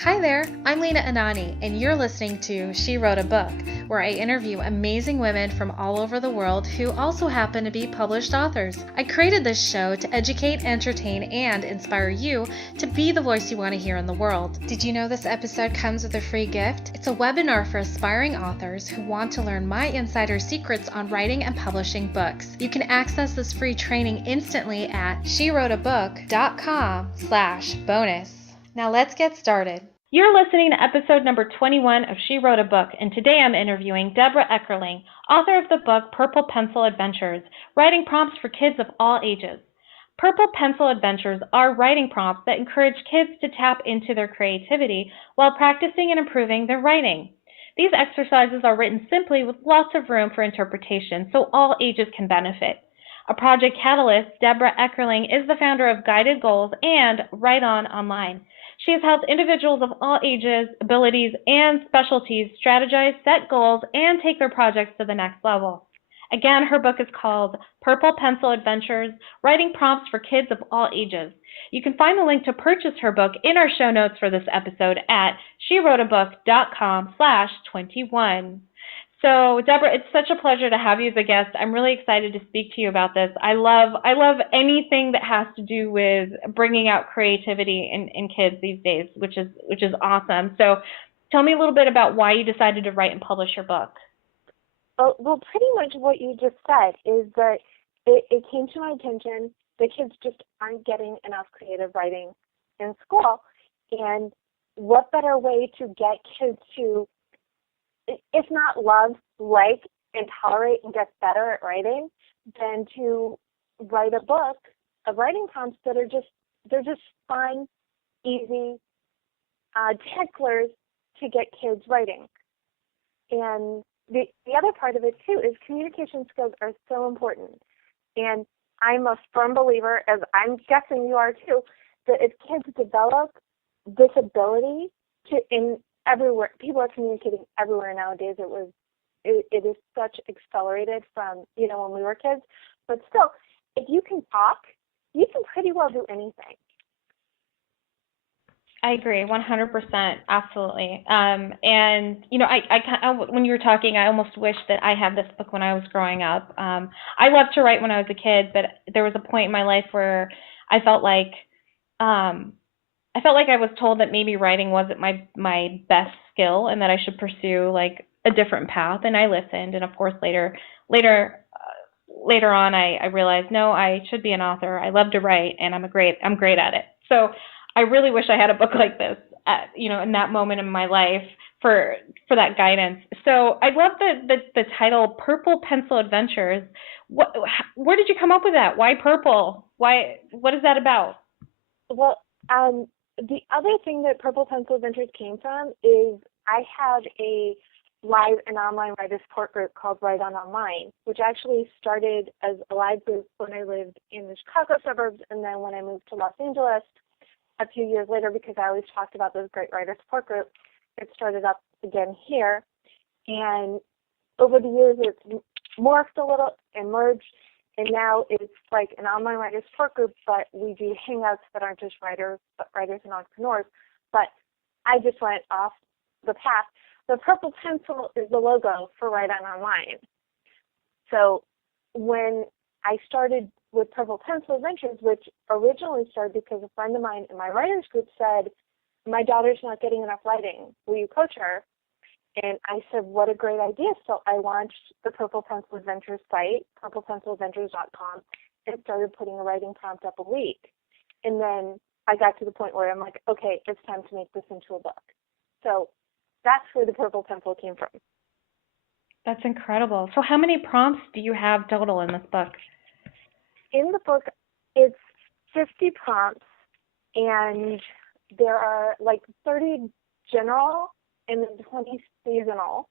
Hi there, I'm Lena Anani, and you're listening to She Wrote a Book, where I interview amazing women from all over the world who also happen to be published authors. I created this show to educate, entertain, and inspire you to be the voice you want to hear in the world. Did you know this episode comes with a free gift? It's a webinar for aspiring authors who want to learn my insider secrets on writing and publishing books. You can access this free training instantly at SheWroteABook.com/bonus. Now let's get started. You're listening to episode number 21 of She Wrote a Book, and today I'm interviewing Debra Eckerling, author of the book Purple Pencil Adventures, Writing Prompts for Kids of All Ages. Purple Pencil Adventures are writing prompts that encourage kids to tap into their creativity while practicing and improving their writing. These exercises are written simply with lots of room for interpretation, so all ages can benefit. A project catalyst, Debra Eckerling is the founder of Guided Goals and Write On Online. She has helped individuals of all ages, abilities, and specialties strategize, set goals, and take their projects to the next level. Again, her book is called Purple Pencil Adventures, Writing Prompts for Kids of All Ages. You can find the link to purchase her book in our show notes for this episode at SheWroteABook.com/21. So, Debra, it's such a pleasure to have you as a guest. I'm really excited to speak to you about this. I love anything that has to do with bringing out creativity in kids these days, which is awesome. So, tell me a little bit about why you decided to write and publish your book. Well, pretty much what you just said is that it came to my attention that kids just aren't getting enough creative writing in school, and what better way to get kids to, if not love, like, and tolerate and get better at writing, than to write a book of writing prompts that are just fun, easy ticklers to get kids writing. And the other part of it too is communication skills are so important. And I'm a firm believer, as I'm guessing you are too, that if kids develop this ability to, in everywhere, people are communicating everywhere nowadays. It is such accelerated from, when we were kids. But still, if you can talk, you can pretty well do anything. I agree, 100%, absolutely. And I when you were talking, I almost wish that I had this book when I was growing up. I loved to write when I was a kid, but there was a point in my life where I felt like I was told that maybe writing wasn't my best skill, and that I should pursue like a different path. And I listened, and of course later on, I realized no, I should be an author. I love to write, and I'm great at it. So I really wish I had a book like this, in that moment in my life for that guidance. So I love the title, Purple Pencil Adventures. Where did you come up with that? Why purple? What is that about? Well, the other thing that Purple Pencil Adventures came from is I have a live and online writer support group called Write On Online, which actually started as a live group when I lived in the Chicago suburbs, and then when I moved to Los Angeles a few years later, because I always talked about those great writer support groups, it started up again here. And over the years, it's morphed a little and merged, and now it's like an online writer support group, but we do hangouts that aren't just writers, but writers and entrepreneurs. But I just went off the path. The purple pencil is the logo for Write On Online. So when I started with Purple Pencil Adventures, which originally started because a friend of mine in my writers group said, my daughter's not getting enough writing. Will you coach her? And I said, what a great idea. So I launched the Purple Pencil Adventures site, purplepenciladventures.com, and started putting a writing prompt up a week. And then I got to the point where I'm like, okay, it's time to make this into a book. So that's where the Purple Pencil came from. That's incredible. So how many prompts do you have total in this book? In the book, it's 50 prompts, and there are like 30 general and then 20 seasonal,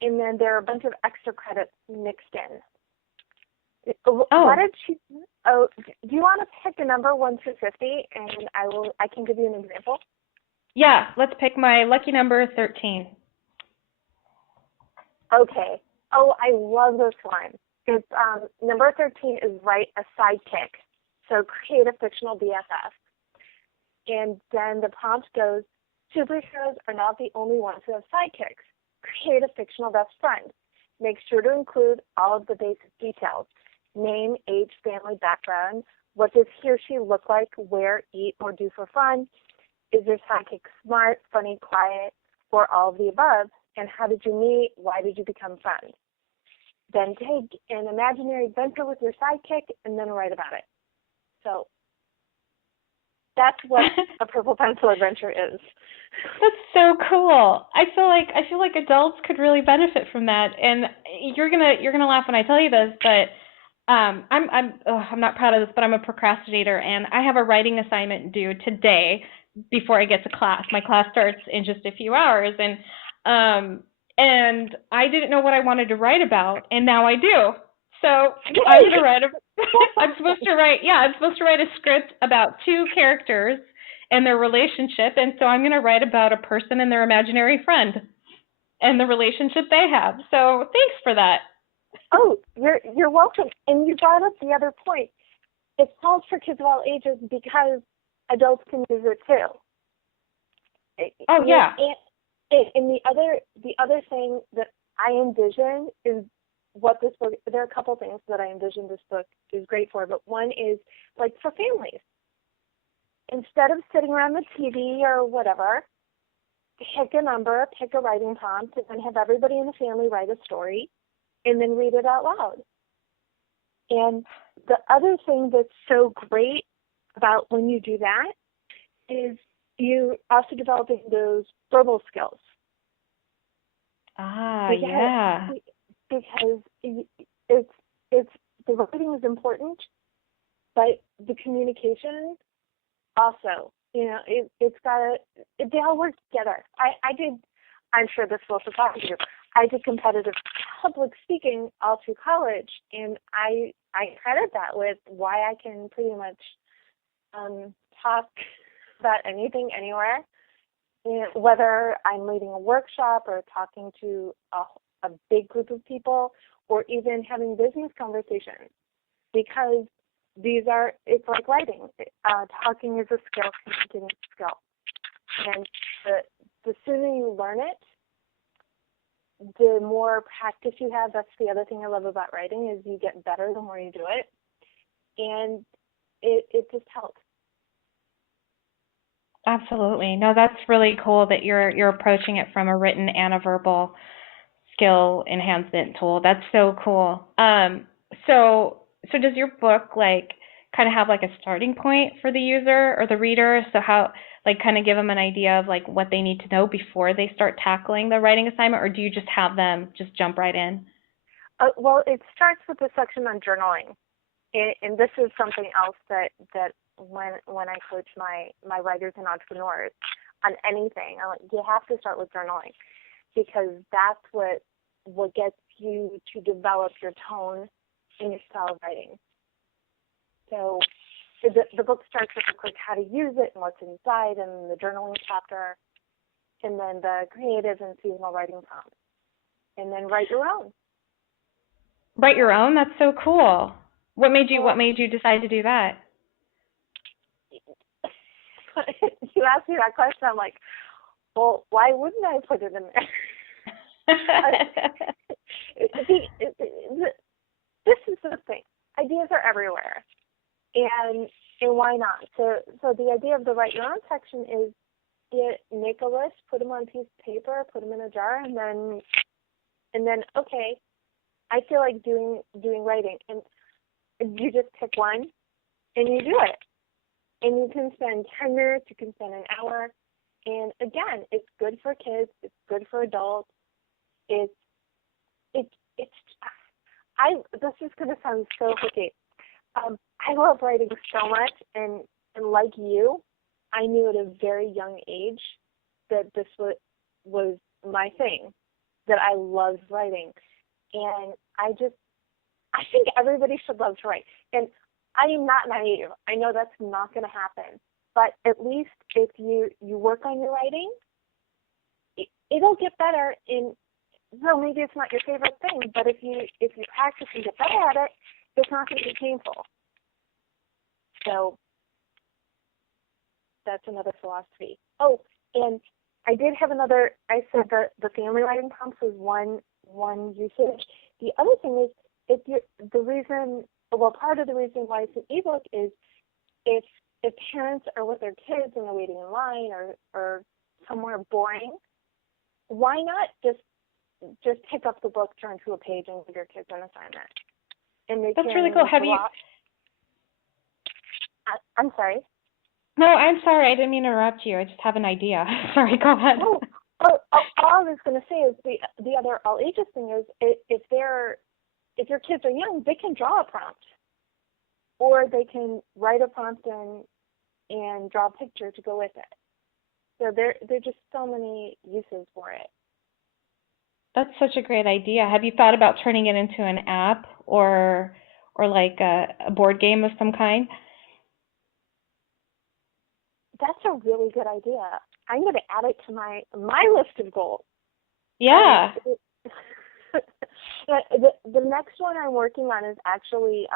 and then there are a bunch of extra credits mixed in. Oh. Do you want to pick a number 1 through 50, and I can give you an example? Yeah, let's pick my lucky number 13. Okay. Oh, I love this one. It's number 13 is write a sidekick. So create a fictional BFF. And then the prompt goes, Superheroes are not the only ones who have sidekicks. Create a fictional best friend. Make sure to include all of the basic details. Name, age, family, background. What does he or she look like, wear, eat, or do for fun? Is your sidekick smart, funny, quiet, or all of the above? And how did you meet? Why did you become friends? Then take an imaginary adventure with your sidekick and then write about it. So that's what a purple pencil adventure is. That's so cool. I feel like adults could really benefit from that. And you're gonna laugh when I tell you this, but I'm not proud of this, but I'm a procrastinator, and I have a writing assignment due today before I get to class. My class starts in just a few hours, and I didn't know what I wanted to write about, and now I do. So I'm gonna write I'm supposed to write a script about two characters and their relationship, and so I'm going to write about a person and their imaginary friend and the relationship they have. So thanks for that. Oh, you're welcome. And you brought up the other point. It calls for kids of all ages because adults can use it too. Oh yeah. And the other thing that I envision is what this book. There are a couple things that I envision this book is great for, but one is like for families. Instead of sitting around the TV or whatever, pick a number, pick a writing prompt, and then have everybody in the family write a story, and then read it out loud. And the other thing that's so great about when you do that is you also developing those verbal skills. Yeah. Because it's the writing is important, but the communication also, they all work together. I'm sure this will surprise you. I did competitive public speaking all through college, and I credit that with why I can pretty much talk about anything, anywhere, whether I'm leading a workshop or talking to a big group of people, or even having business conversations, because it's like writing. Talking is a skill, communicating is a skill. And the sooner you learn it, the more practice you have. That's the other thing I love about writing is you get better the more you do it. And it just helps. Absolutely. No, that's really cool that you're approaching it from a written and a verbal skill enhancement tool. That's so cool. So does your book kind of have a starting point for the user or the reader? So how kind of give them an idea of what they need to know before they start tackling the writing assignment, or do you just have them just jump right in? Well, it starts with the section on journaling, and this is something else that when I coach my writers and entrepreneurs on anything, you have to start with journaling, because that's what gets you to develop your tone in your style of writing. So the book starts with a quick how to use it and what's inside, and the journaling chapter, and then the creative and seasonal writing prompts, and then write your own. Write your own? That's so cool. What made you decide to do that? You asked me that question. I'm like, well, why wouldn't I put it in there? This is the thing. Ideas are everywhere, and why not? So the idea of the write your own section is make a list, put them on a piece of paper, put them in a jar, and then okay, I feel like doing writing, and you just pick one and you do it. And you can spend 10 minutes, you can spend an hour, and again, it's good for kids, it's good for adults. This is going to sound so hokey. I love writing so much, and like you, I knew at a very young age that this was my thing, that I loved writing. And I think everybody should love to write. And I am not naive. I know that's not going to happen. But at least if you work on your writing, it'll get better. So maybe it's not your favorite thing, but if you practice and get better at it, it's not going to be painful. So that's another philosophy. Oh, and I did have another. I said that the family writing prompts was one usage. The other thing is, if you the reason, well, part of the reason why it's an ebook is if parents are with their kids and they're waiting in line or somewhere boring, why not just pick up the book, turn to a page, and give your kids an assignment? And they That's can really cool. Have you? I'm sorry. No, I'm sorry. I didn't mean to interrupt you. I just have an idea. Sorry, go ahead. Oh, all I was going to say is the other all ages thing is if your kids are young, they can draw a prompt, or they can write a prompt and draw a picture to go with it. So there are just so many uses for it. That's such a great idea. Have you thought about turning it into an app or like a board game of some kind? That's a really good idea. I'm going to add it to my list of goals. Yeah. The next one I'm working on is actually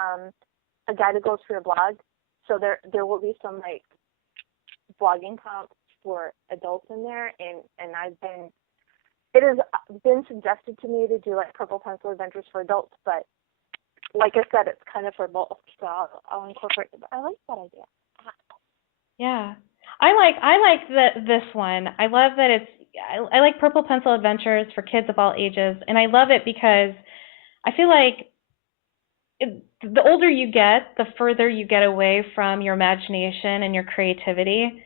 a guide that goes for your blog. So there will be some like blogging prompts for adults in there, and it has been suggested to me to do like purple pencil adventures for adults, but like I said, it's kind of for both, so I'll incorporate it. But I like that idea. Yeah. I like this one. I love that I like Purple Pencil Adventures for kids of all ages, and I love it because I feel like the older you get, the further you get away from your imagination and your creativity.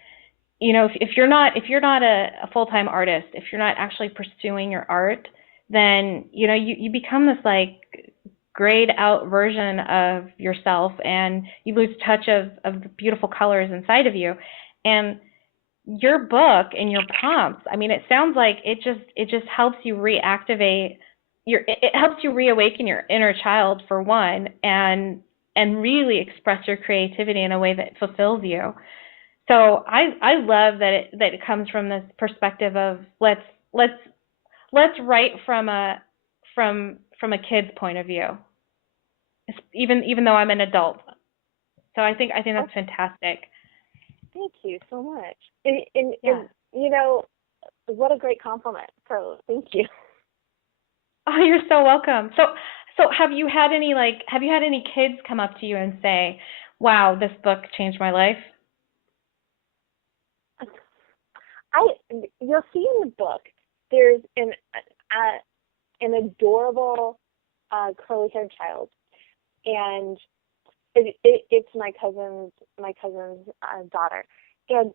You know, if you're not a full-time artist, if you're not actually pursuing your art, then you become this like grayed out version of yourself, and you lose touch of the beautiful colors inside of you. And your book and your prompts, I mean, it sounds like it just helps you reactivate it helps you reawaken your inner child for one, and really express your creativity in a way that fulfills you. So I love that it comes from this perspective of let's write from a kid's point of view, even though I'm an adult. So I think that's fantastic. Thank you so much. And you know, what a great compliment. So thank you. Oh, you're so welcome. So have you had any kids come up to you and say, "Wow, this book changed my life"? You'll see in the book there's an adorable curly-haired child, and it's my cousin's daughter. And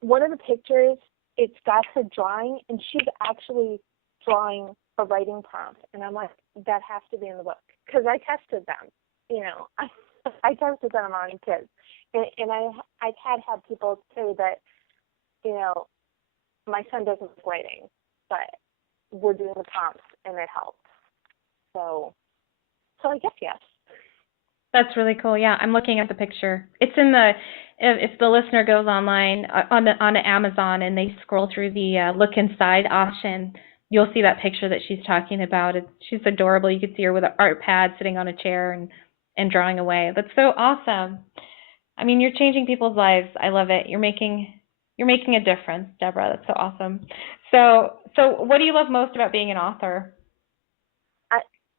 one of the pictures, it's got her drawing, and she's actually drawing a writing prompt. And I'm like, that has to be in the book, because I tested them. You know, I tested them on kids, and I've had people say that, you know, my son doesn't like writing, but we're doing the prompts and it helps. So I guess yes. That's really cool. Yeah, I'm looking at the picture. It's in if the listener goes online on Amazon and they scroll through the look inside option, you'll see that picture that she's talking about. She's adorable. You can see her with an art pad sitting on a chair and drawing away. That's so awesome. I mean, you're changing people's lives. I love it. You're making a difference, Debra. That's so awesome. So what do you love most about being an author?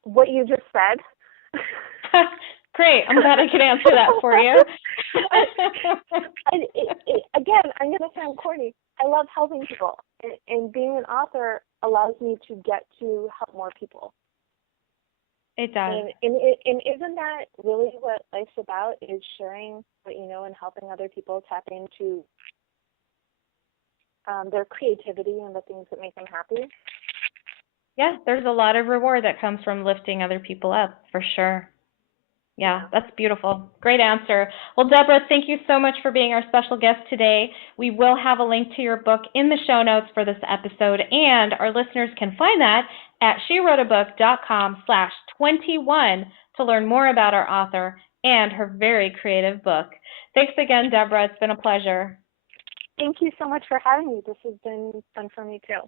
What you just said. Great. I'm glad I could answer that for you. Again, I'm going to sound corny. I love helping people, and being an author allows me to get to help more people. It does. And isn't that really what life's about, is sharing what you know and helping other people tap into their creativity and the things that make them happy? Yeah, there's a lot of reward that comes from lifting other people up, for sure. Yeah, that's beautiful. Great answer. Well, Debra, thank you so much for being our special guest today. We will have a link to your book in the show notes for this episode, and our listeners can find that at SheWroteABook.com/21 to learn more about our author and her very creative book. Thanks again, Debra. It's been a pleasure. Thank you so much for having me. This has been fun for me too.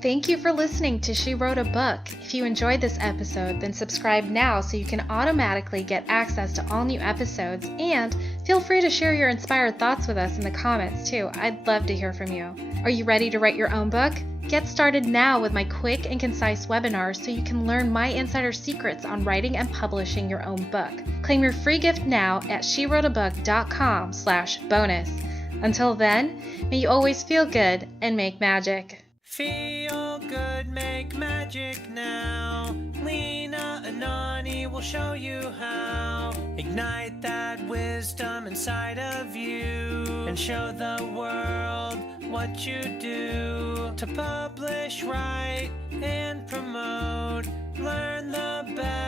Thank you for listening to She Wrote a Book. If you enjoyed this episode, then subscribe now so you can automatically get access to all new episodes, and feel free to share your inspired thoughts with us in the comments too. I'd love to hear from you. Are you ready to write your own book? Get started now with my quick and concise webinars so you can learn my insider secrets on writing and publishing your own book. Claim your free gift now at SheWroteABook.com/bonus. Until then, may you always feel good and make magic. Feel good, make magic now. Lena and Anani will show you how. Ignite that wisdom inside of you and show the world what you do to publish, write, and promote. Learn the best